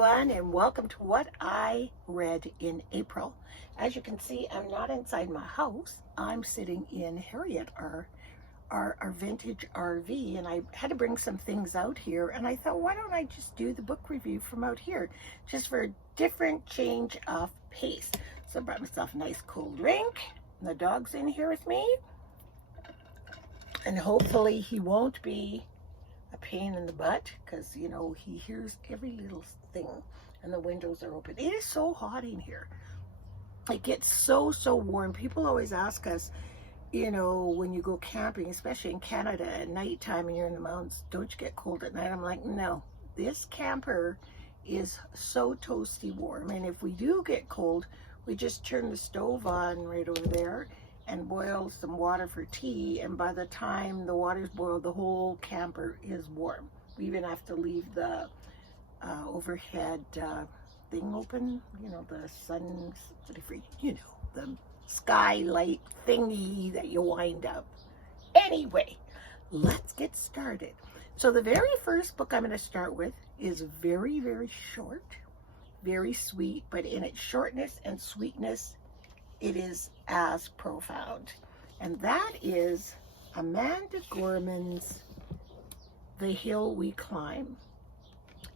everyone, and welcome to what I read in April. As you can see, I'm not inside my house. I'm sitting in Harriet, our vintage RV, and I had to bring some things out here, and I thought, why don't I just do the book review from out here, just for a different change of pace. So I brought myself a nice cold drink, and the dog's in here with me, and hopefully he won't be a pain in the butt, because you know he hears every little thing, and the windows are open. It is so hot in here. It gets so warm. People always ask us, you know, when you go camping, especially in Canada at nighttime and you're in the mountains, don't you get cold at night? I'm like, no, this camper is so toasty warm, and if we do get cold, we just turn the stove on right over there and boil some water for tea, and by the time the water's boiled, the whole camper is warm. We even have to leave the overhead thing open, you know, the sun, you know, the skylight thingy that you wind up. Anyway, let's get started. So the very first book I'm going to start with is very short, very sweet, but in its shortness and sweetness, it is as profound. And that is Amanda Gorman's The Hill We Climb.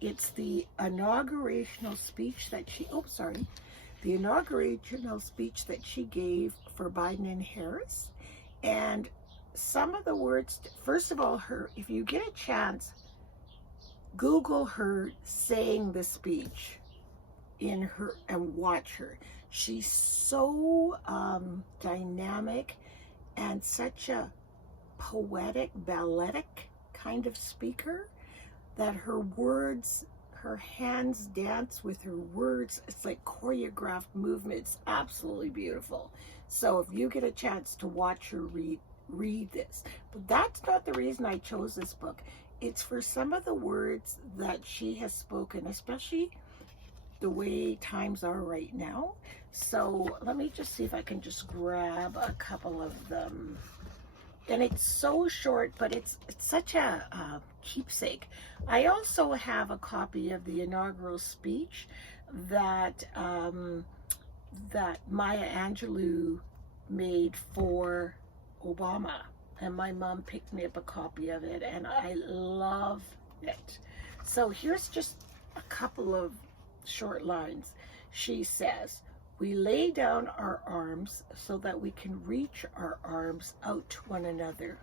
It's the inaugurational speech that she, the inaugurational speech that she gave for Biden and Harris. And some of the words, first of all, if you get a chance, Google her saying the speech and watch her. She's so dynamic and such a poetic, balletic kind of speaker that her words, her hands dance with her words. It's like choreographed movement. It's absolutely beautiful. So if you get a chance to watch her read this. But that's not the reason I chose this book. It's for some of the words that she has spoken, especially the way times are right now. So let me just see if I can just grab a couple of them. And it's so short, but it's such a keepsake. I also have a copy of the inaugural speech that that Maya Angelou made for Obama, and my mom picked me up a copy of it, and I love it. So here's just a couple of short lines. She says, "We lay down our arms so that we can reach our arms out to one another.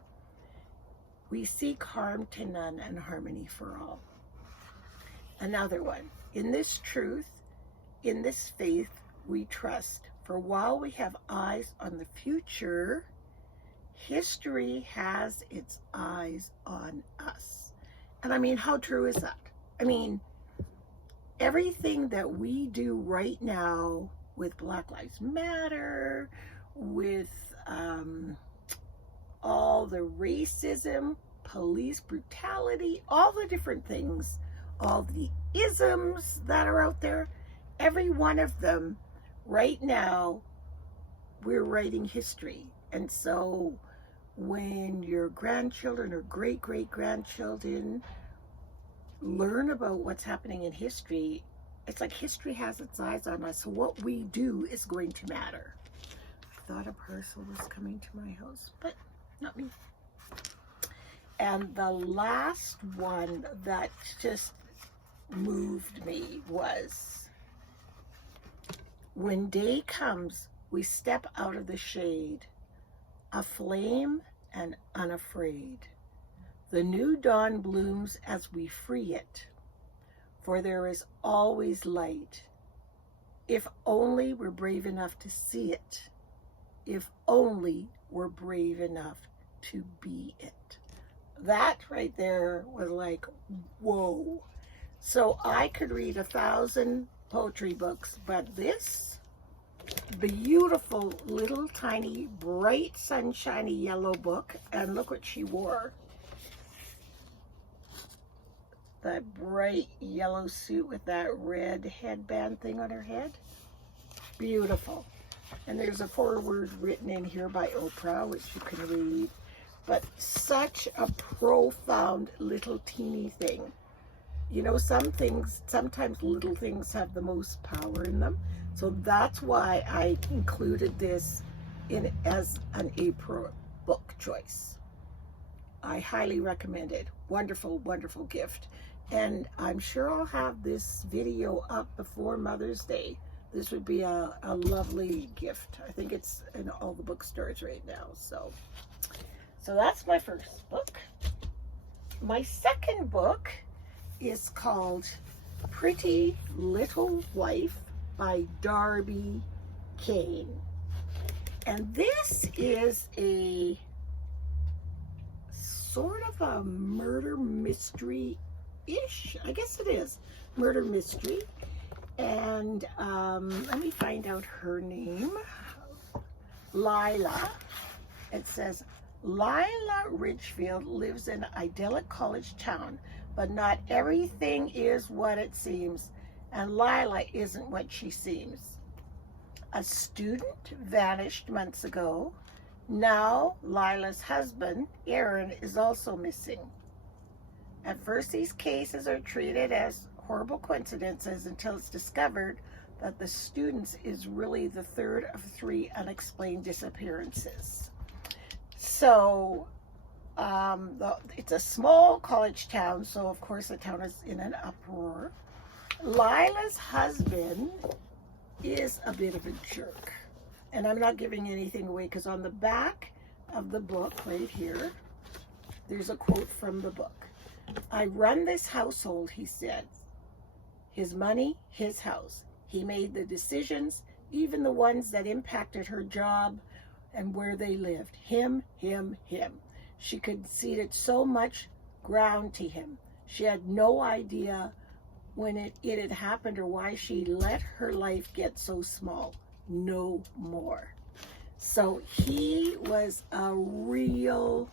We seek harm to none and harmony for all." Another one, "In this truth, in this faith, we trust. For while we have eyes on the future, history has its eyes on us." And I mean, how true is that? I mean, everything that we do right now with Black Lives Matter, with all the racism, police brutality, all the different things, all the isms that are out there, every one of them right now, we're writing history. And so when your grandchildren or great-great-grandchildren learn about what's happening in history, it's like history has its eyes on us. So what we do is going to matter. I thought a parcel was coming to my house, but not me. And the last one that just moved me was, "When day comes, we step out of the shade, aflame and unafraid. The new dawn blooms as we free it, for there is always light. If only we're brave enough to see it. If only we're brave enough to be it." That right there was like, whoa. So I could read 1,000 poetry books, but this beautiful little tiny bright sunshiny yellow book, and look what she wore. That bright yellow suit with that red headband thing on her head. Beautiful. And there's a foreword written in here by Oprah, which you can read. But such a profound little teeny thing. You know, some things, sometimes little things have the most power in them. So that's why I included this in as an April book choice. I highly recommend it. Wonderful, wonderful gift. And I'm sure I'll have this video up before Mother's Day. This would be a lovely gift. I think it's in all the bookstores right now. So that's my first book. My second book is called Pretty Little Wife by Darby Kane. And this is a sort of a murder mystery-ish. I guess it is. Murder mystery. And let me find out her name. Lila. It says, Lila Ridgefield lives in an idyllic college town, but not everything is what it seems, and Lila isn't what she seems. A student vanished months ago. Now Lila's husband, Aaron, is also missing. At first, these cases are treated as horrible coincidences until it's discovered that the student is really the third of 3 unexplained disappearances. So it's a small college town, so of course the town is in an uproar. Lila's husband is a bit of a jerk. And I'm not giving anything away because on the back of the book right here, there's a quote from the book. I run this household, he said. His money, his house. He made the decisions, even the ones that impacted her job and where they lived. Him. She conceded so much ground to him. She had no idea when it had happened or why she let her life get so small. No more. So he was a real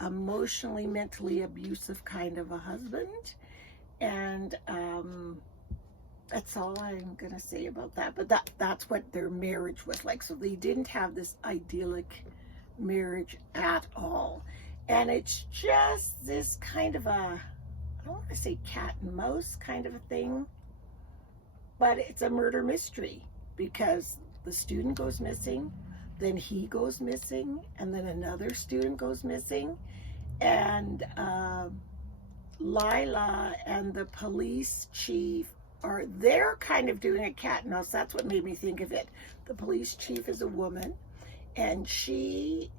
emotionally, mentally abusive kind of a husband. And that's all I'm going to say about that. But that's what their marriage was like. So they didn't have this idyllic marriage at all. And it's just this kind of a, I don't want to say cat and mouse kind of a thing, but it's a murder mystery because the student goes missing, then he goes missing, and then another student goes missing. And Lila and the police chief they're kind of doing a cat and mouse. That's what made me think of it. The police chief is a woman, and she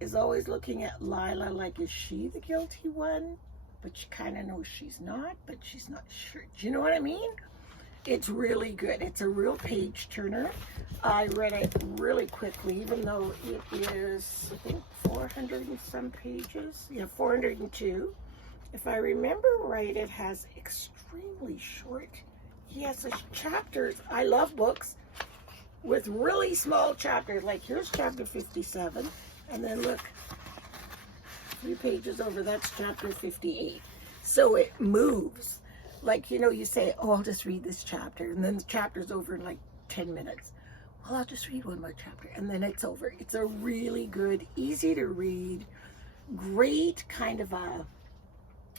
is always looking at Lila like, is she the guilty one? But she kind of knows she's not, but she's not sure. Do you know what I mean? It's really good. It's a real page turner. I read it really quickly, even though it is, I think, 400 and some pages. Yeah, 402. If I remember right, it has extremely short, yes, chapters. I love books with really small chapters. Like here's chapter 57, and then look, 3 pages over, that's chapter 58. So it moves. Like, you know, you say, oh, I'll just read this chapter, and then the chapter's over in like 10 minutes. Well, I'll just read one more chapter, and then it's over. It's a really good, easy to read, great kind of a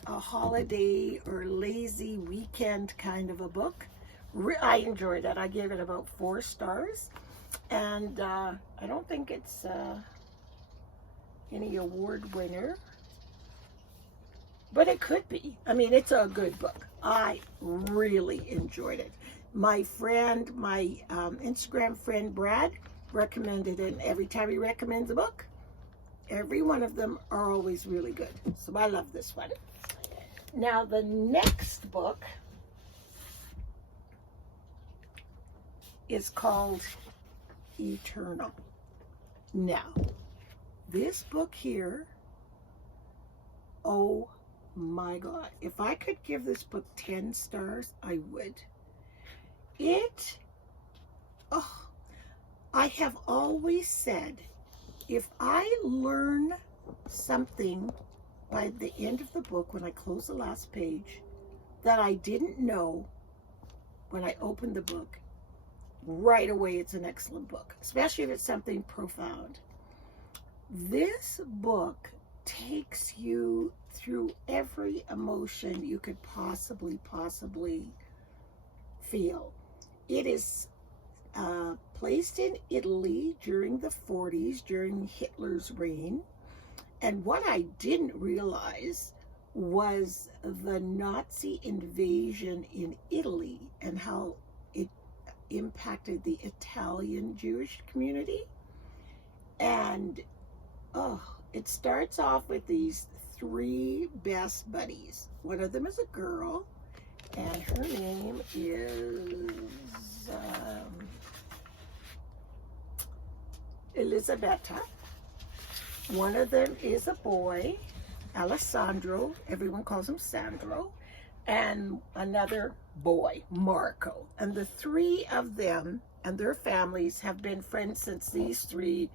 holiday or lazy weekend kind of a book. I enjoyed it. I gave it about 4 stars, and I don't think it's any award winner, but it could be. I mean, it's a good book. I really enjoyed it. My friend, my Instagram friend Brad recommended it, and every time he recommends a book, every one of them are always really good. So I love this one. Now the next book is called Eternal. Now, this book here, oh my God, if I could give this book 10 stars, I would. I have always said, if I learn something by the end of the book, when I close the last page, that I didn't know when I opened the book, right away it's an excellent book, especially if it's something profound. This book takes you through through every emotion you could possibly feel. It is placed in Italy during the 40s, during Hitler's reign. And what I didn't realize was the Nazi invasion in Italy and how it impacted the Italian Jewish community. And it starts off with these three best buddies. One of them is a girl, and her name is Elisabetta. One of them is a boy, Alessandro. Everyone calls him Sandro. And another boy, Marco. And the three of them and their families have been friends since these three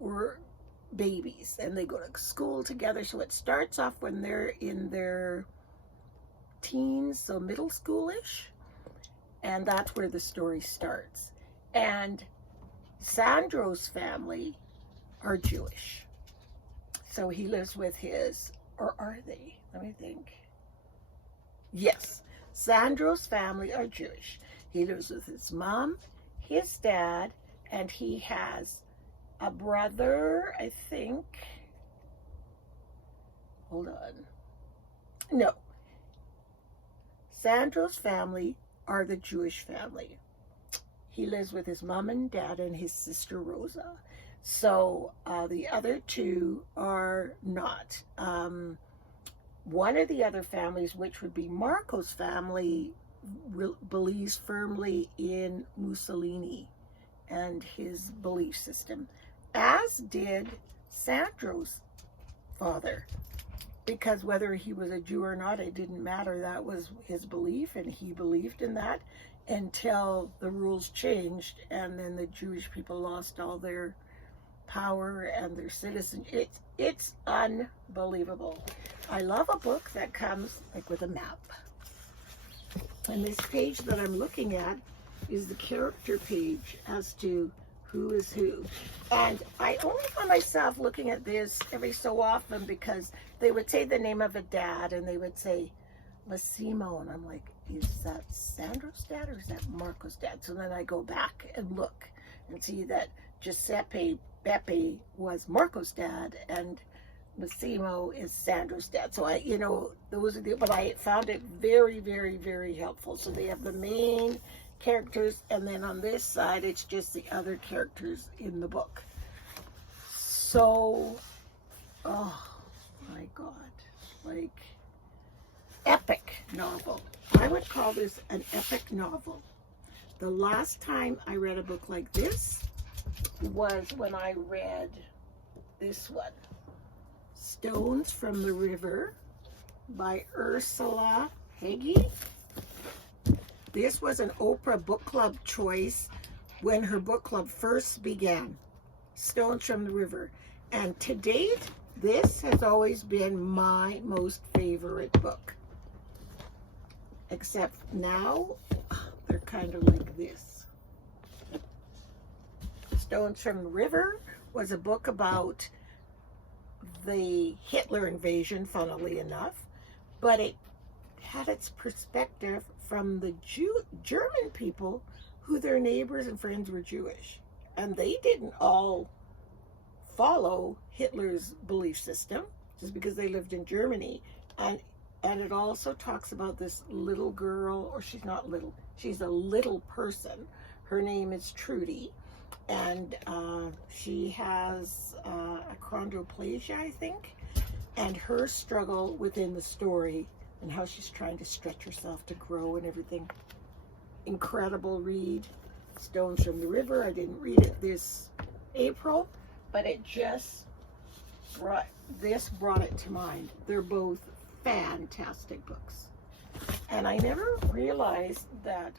were babies. And they go to school together. So it starts off when they're in their teens, so middle schoolish. And that's where the story starts. And Sandro's family are Jewish. So he lives with his, or are they? Let me think. Yes, Sandro's family are Jewish. He lives with his mom, his dad, and he has a brother, I think. Hold on. No. Sandro's family are the Jewish family. He lives with his mom and dad and his sister Rosa. So the other two are not. One of the other families, which would be Marco's family, believes firmly in Mussolini and his belief system, as did Sandro's father. Because whether he was a Jew or not, it didn't matter. That was his belief, and he believed in that until the rules changed, and then the Jewish people lost all their power and their citizenship. It's unbelievable. I love a book that comes like with a map. And this page that I'm looking at is the character page as to who is who. And I only find myself looking at this every so often because they would say the name of a dad and they would say Massimo, and I'm like, is that Sandro's dad or is that Marco's dad? So then I go back and look and see that Giuseppe Beppe was Marco's dad and Massimo is Sandro's dad. So those are but I found it very, very, very helpful. So they have the main characters, and then on this side, it's just the other characters in the book. So, oh my God, like epic novel. I would call this an epic novel. The last time I read a book like this was when I read this one, Stones from the River by Ursula Heggie. This was an Oprah Book Club choice when her book club first began, Stones from the River. And to date, this has always been my most favorite book. Except now, they're kind of like this. Stones from the River was a book about the Hitler invasion, funnily enough, but it had its perspective from the German people who their neighbors and friends were Jewish. And they didn't all follow Hitler's belief system just because they lived in Germany. And it also talks about this little girl, or she's not little, she's a little person. Her name is Trudy. And she has achondroplasia, I think. And her struggle within the story and how she's trying to stretch herself to grow and everything. Incredible read. Stones from the River. I didn't read it this April, but it just brought it to mind. They're both fantastic books. And I never realized that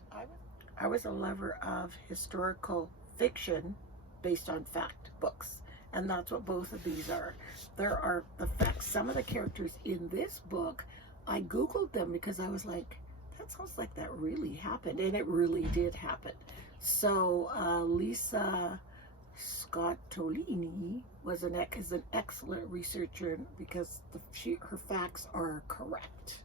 I was a lover of historical fiction based on fact books. And that's what both of these are. There are the facts. Some of the characters in this book, I Googled them because I was like, that sounds like that really happened. And it really did happen. So Lisa Scottolini is an excellent researcher because her facts are correct.